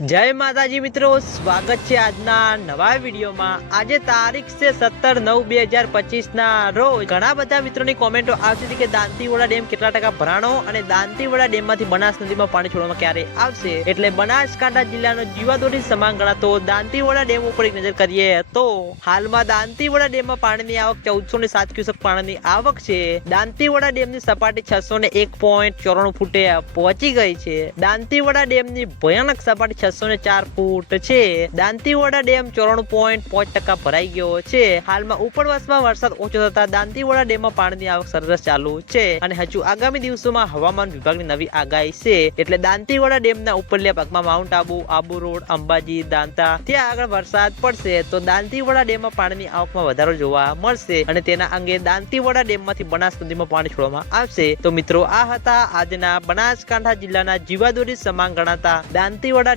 જય માતાજી મિત્રો, સ્વાગત છે આજના નવા વિડીયોમાં. આજે તારીખ છે સત્તર નવ બે હજાર પચીસ ના રોજ ઘણા બધા મિત્રોની કોમેન્ટો આવતી કે દાંતીવાડા ડેમ કેટલા ટકા ભરાણો અને દાંતીવાડા ડેમમાંથી બનાસ નદીમાં પાણી છોડવામાં ક્યારે આવશે? એટલે બનાસકાંઠા જિલ્લાનો જીવાદોરી સમાન ગણાતો દાંતીવાડા ડેમ ઉપર એક નજર કરીએ તો હાલમાં દાંતીવાડા ડેમમાં પાણીની આવક ચૌદસો ને સાત ક્યુસેક પાણીની આવક છે. દાંતીવાડા ડેમની સપાટી છસો ને એક પોઈન્ટ ચોરાણું ફૂટે પહોંચી ગઈ છે. દાંતીવાડા ડેમની ભયાનક સપાટી છસો ને ચાર ફૂટ છે. દાંતીવાડા ડેમ ચોરાણું પોઈન્ટ પાંચ ટકા ભરાઈ ગયો છે. હાલમાં ઉપરવાસમાં વરસાદ ઓછો થતા દાંતીવાડા ડેમમાં પાણીની આવક સરસ ચાલુ છે અને હજુ આગામી દિવસોમાં હવામાન વિભાગની નવી આગાહી છે. એટલે દાંતીવાડા ડેમના ઉપરલ્યા ભાગમાં માઉન્ટ આબુ આબુ રોડ, અંબાજી, દાંતા, ત્યાં આગળ વરસાદ પડશે તો દાંતીવાડા ડેમમાં પાણીની આવકમાં વધારો જોવા મળશે અને તેના અંગે દાંતીવાડા ડેમમાંથી બનાસ નદીમાં પાણી છોડવામાં આવશે. તો મિત્રો આ હતા આજના બનાસકાંઠા જિલ્લાના જીવાદોરી સમાન ગણાતા દાંતીવાડા